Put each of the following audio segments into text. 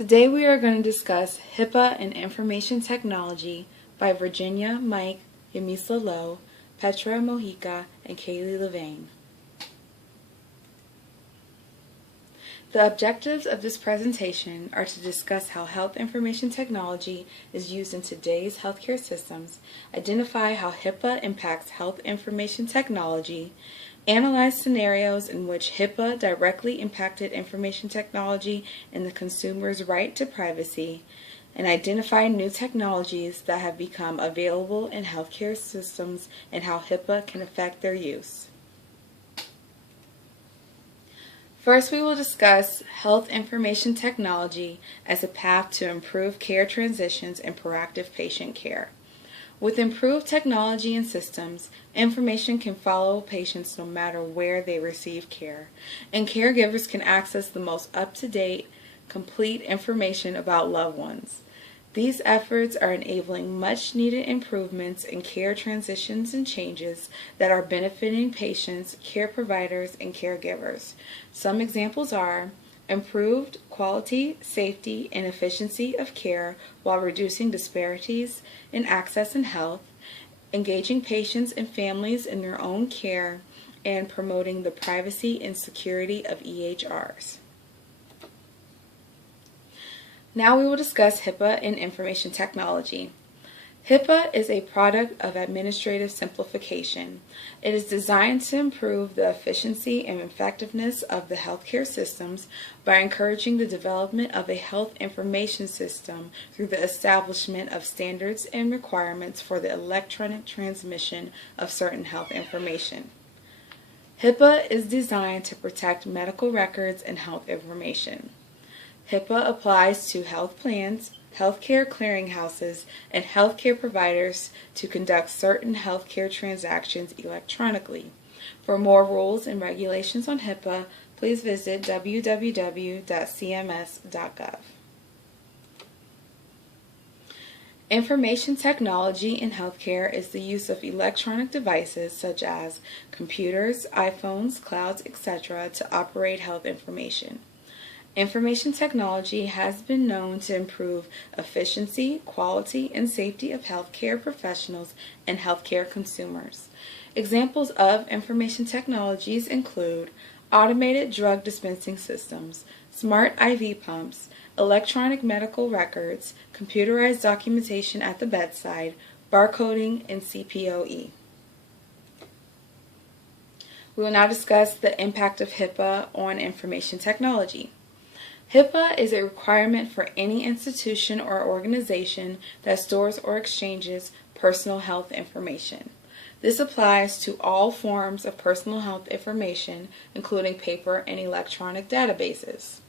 Today we are going to discuss HIPAA and Information Technology by Virginia, Mike, Yamisla Lowe, Petra Mojica, and Kaylee Levain. The objectives of this presentation are to discuss how health information technology is used in today's healthcare systems, identify how HIPAA impacts health information technology, analyze scenarios in which HIPAA directly impacted information technology and the consumer's right to privacy, and identify new technologies that have become available in healthcare systems and how HIPAA can affect their use. First, we will discuss health information technology as a path to improve care transitions and proactive patient care. With improved technology and systems, information can follow patients no matter where they receive care, and caregivers can access the most up-to-date, complete information about loved ones. These efforts are enabling much-needed improvements in care transitions and changes that are benefiting patients, care providers, and caregivers. Some examples are improved quality, safety, and efficiency of care while reducing disparities in access and health, engaging patients and families in their own care, and promoting the privacy and security of EHRs. Now we will discuss HIPAA and information technology. HIPAA is a product of administrative simplification. It is designed to improve the efficiency and effectiveness of the healthcare systems by encouraging the development of a health information system through the establishment of standards and requirements for the electronic transmission of certain health information. HIPAA is designed to protect medical records and health information. HIPAA applies to health plans, healthcare clearinghouses, and healthcare providers to conduct certain healthcare transactions electronically. For more rules and regulations on HIPAA, please visit www.cms.gov. Information technology in healthcare is the use of electronic devices such as computers, iPhones, clouds, etc. to operate health information. Information technology has been known to improve efficiency, quality, and safety of healthcare professionals and healthcare consumers. Examples of information technologies include automated drug dispensing systems, smart IV pumps, electronic medical records, computerized documentation at the bedside, barcoding, and CPOE. We will now discuss the impact of HIPAA on information technology. HIPAA is a requirement for any institution or organization that stores or exchanges personal health information. This applies to all forms of personal health information, including paper and electronic databases.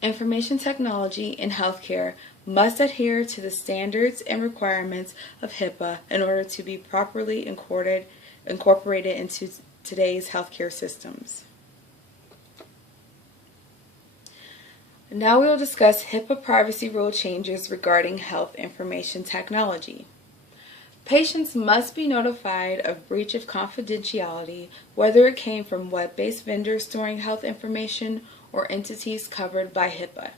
Information technology in healthcare must adhere to the standards and requirements of HIPAA in order to be properly incorporated into today's healthcare systems. Now we will discuss HIPAA privacy rule changes regarding health information technology. Patients must be notified of breach of confidentiality, whether it came from web-based vendors storing health information or entities covered by HIPAA.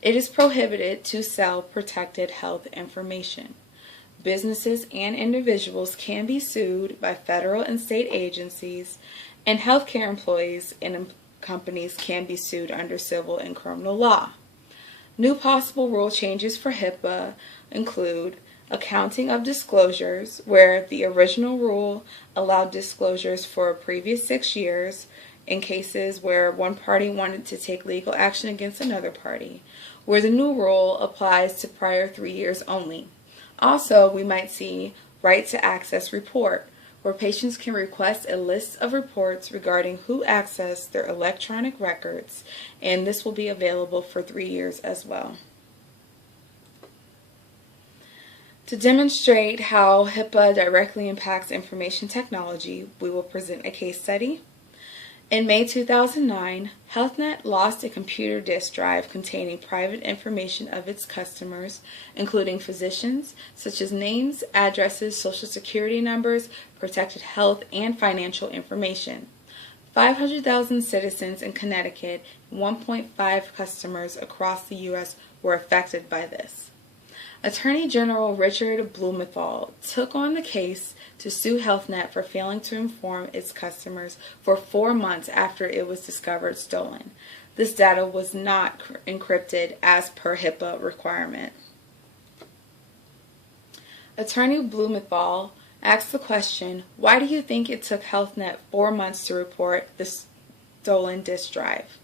It is prohibited to sell protected health information. Businesses and individuals can be sued by federal and state agencies, and healthcare employees and companies can be sued under civil and criminal law. New possible rule changes for HIPAA include accounting of disclosures, where the original rule allowed disclosures for previous 6 years in cases where one party wanted to take legal action against another party, where the new rule applies to prior 3 years only. Also, we might see right to access report, where patients can request a list of reports regarding who accessed their electronic records, and this will be available for 3 years as well. To demonstrate how HIPAA directly impacts information technology, we will present a case study. In May 2009, HealthNet lost a computer disk drive containing private information of its customers, including physicians, such as names, addresses, social security numbers, protected health, and financial information. 500,000 citizens in Connecticut and 1.5 customers across the U.S. were affected by this. Attorney General Richard Blumenthal took on the case to sue HealthNet for failing to inform its customers for 4 months after it was discovered stolen. This data was not encrypted as per HIPAA requirement. Attorney Blumenthal asked the question, why do you think it took HealthNet 4 months to report the stolen disk drive?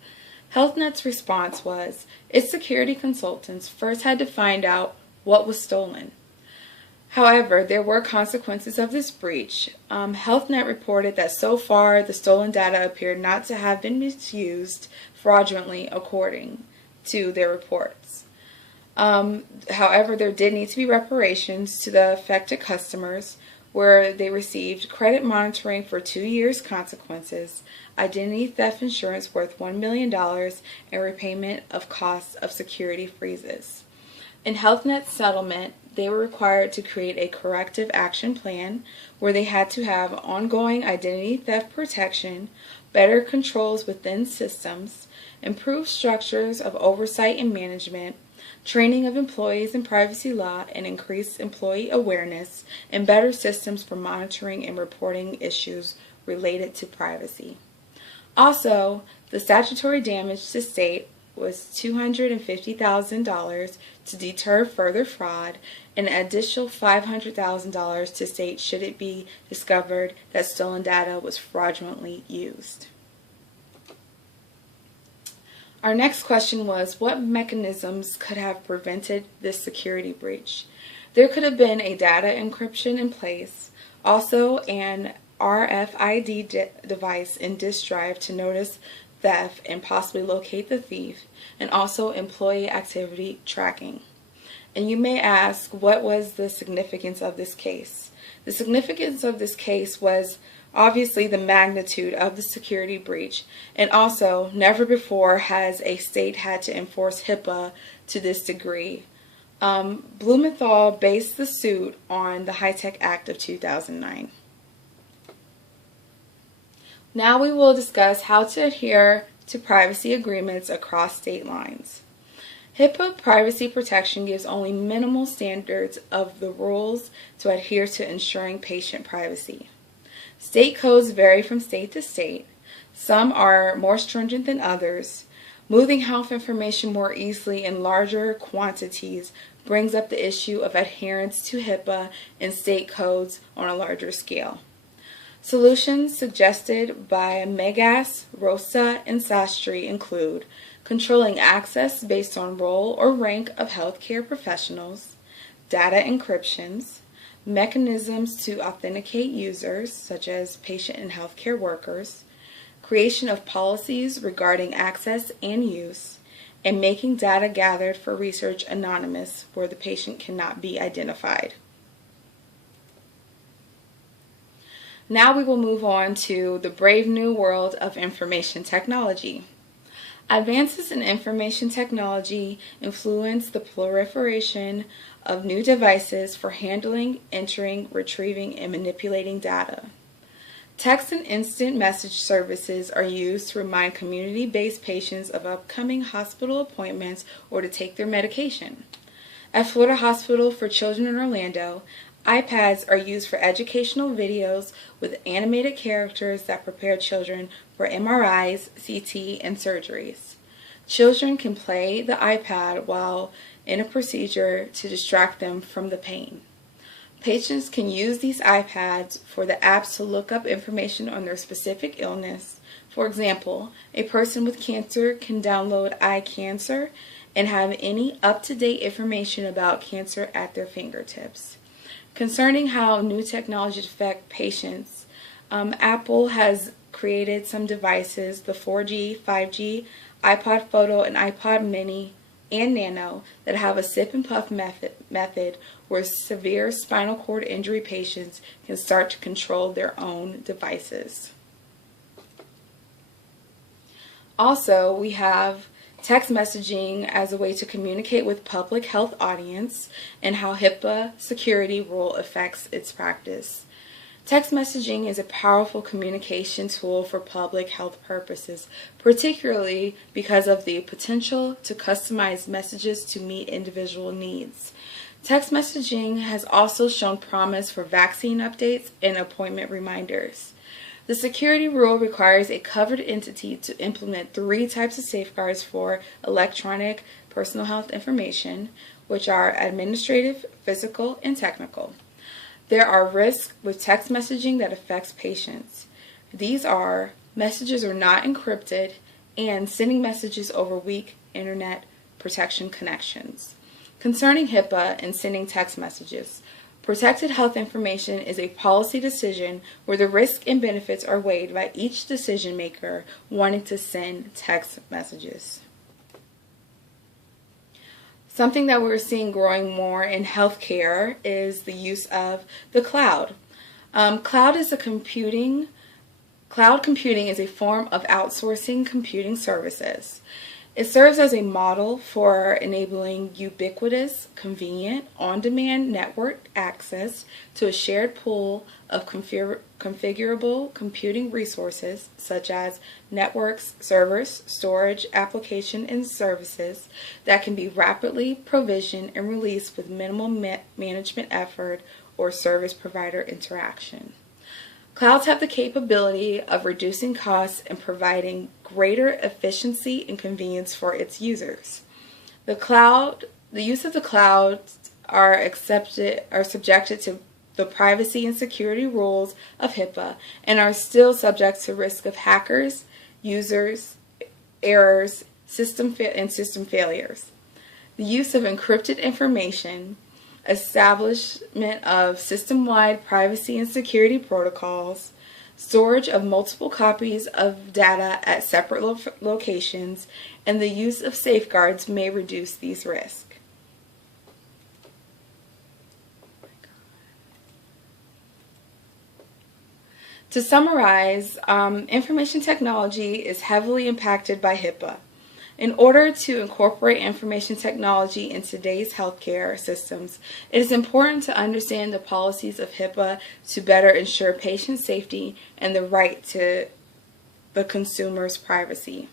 HealthNet's response was, its security consultants first had to find out what was stolen. However, there were consequences of this breach. HealthNet reported that so far the stolen data appeared not to have been misused fraudulently according to their reports. However, there did need to be reparations to the affected customers where they received credit monitoring for 2 years consequences, identity theft insurance worth $1 million, and repayment of costs of security freezes. In HealthNet's settlement, they were required to create a corrective action plan where they had to have ongoing identity theft protection, better controls within systems, improved structures of oversight and management, training of employees in privacy law and increased employee awareness, and better systems for monitoring and reporting issues related to privacy. Also, the statutory damage to state was $250,000 to deter further fraud and an additional $500,000 to state should it be discovered that stolen data was fraudulently used. Our next question was, what mechanisms could have prevented this security breach? There could have been a data encryption in place, also an RFID device in disk drive to notice theft and possibly locate the thief, and also employee activity tracking. And you may ask, what was the significance of this case? The significance of this case was obviously the magnitude of the security breach, and also never before has a state had to enforce HIPAA to this degree. Blumenthal based the suit on the HITECH Act of 2009. Now we will discuss how to adhere to privacy agreements across state lines. HIPAA privacy protection gives only minimal standards of the rules to adhere to ensuring patient privacy. State codes vary from state to state. Some are more stringent than others. Moving health information more easily in larger quantities brings up the issue of adherence to HIPAA and state codes on a larger scale. Solutions suggested by Megas, Rosa, and Sastry include controlling access based on role or rank of healthcare professionals, data encryptions, mechanisms to authenticate users, such as patient and healthcare workers, creation of policies regarding access and use, and making data gathered for research anonymous where the patient cannot be identified. Now we will move on to the brave new world of information technology. Advances in information technology influence the proliferation of new devices for handling, entering, retrieving, and manipulating data. Text and instant message services are used to remind community-based patients of upcoming hospital appointments or to take their medication. At Florida Hospital for Children in Orlando, iPads are used for educational videos with animated characters that prepare children for MRIs, CT, and surgeries. Children can play the iPad while in a procedure to distract them from the pain. Patients can use these iPads for the apps to look up information on their specific illness. For example, a person with cancer can download iCancer and have any up-to-date information about cancer at their fingertips. Concerning how new technologies affect patients, Apple has created some devices, the 4G, 5G, iPod Photo, and iPod Mini and Nano, that have a sip and puff method where severe spinal cord injury patients can start to control their own devices. Also, we have text messaging as a way to communicate with public health audience and how HIPAA security rule affects its practice. Text messaging is a powerful communication tool for public health purposes, particularly because of the potential to customize messages to meet individual needs. Text messaging has also shown promise for vaccine updates and appointment reminders. The security rule requires a covered entity to implement 3 types of safeguards for electronic personal health information, which are administrative, physical, and technical. There are risks with text messaging that affects patients. These are messages are not encrypted and sending messages over weak internet protection connections. Concerning HIPAA and sending text messages, protected health information is a policy decision where the risks and benefits are weighed by each decision maker wanting to send text messages. Something that we're seeing growing more in healthcare is the use of the cloud. Cloud computing is a form of outsourcing computing services. It serves as a model for enabling ubiquitous, convenient, on-demand network access to a shared pool of configurable computing resources such as networks, servers, storage, application, and services that can be rapidly provisioned and released with minimal management effort or service provider interaction. Clouds have the capability of reducing costs and providing greater efficiency and convenience for its users. The use of the cloud are subjected to the privacy and security rules of HIPAA and are still subject to risk of hackers, users, errors, system failures. The use of encrypted information, establishment of system-wide privacy and security protocols, storage of multiple copies of data at separate locations, and the use of safeguards may reduce these risks. To summarize, information technology is heavily impacted by HIPAA. In order to incorporate information technology in today's healthcare systems, it is important to understand the policies of HIPAA to better ensure patient safety and the right to the consumer's privacy.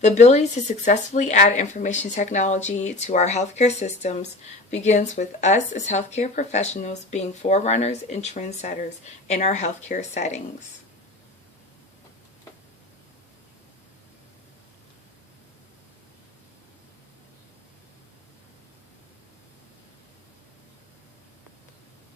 The ability to successfully add information technology to our healthcare systems begins with us as healthcare professionals being forerunners and trendsetters in our healthcare settings.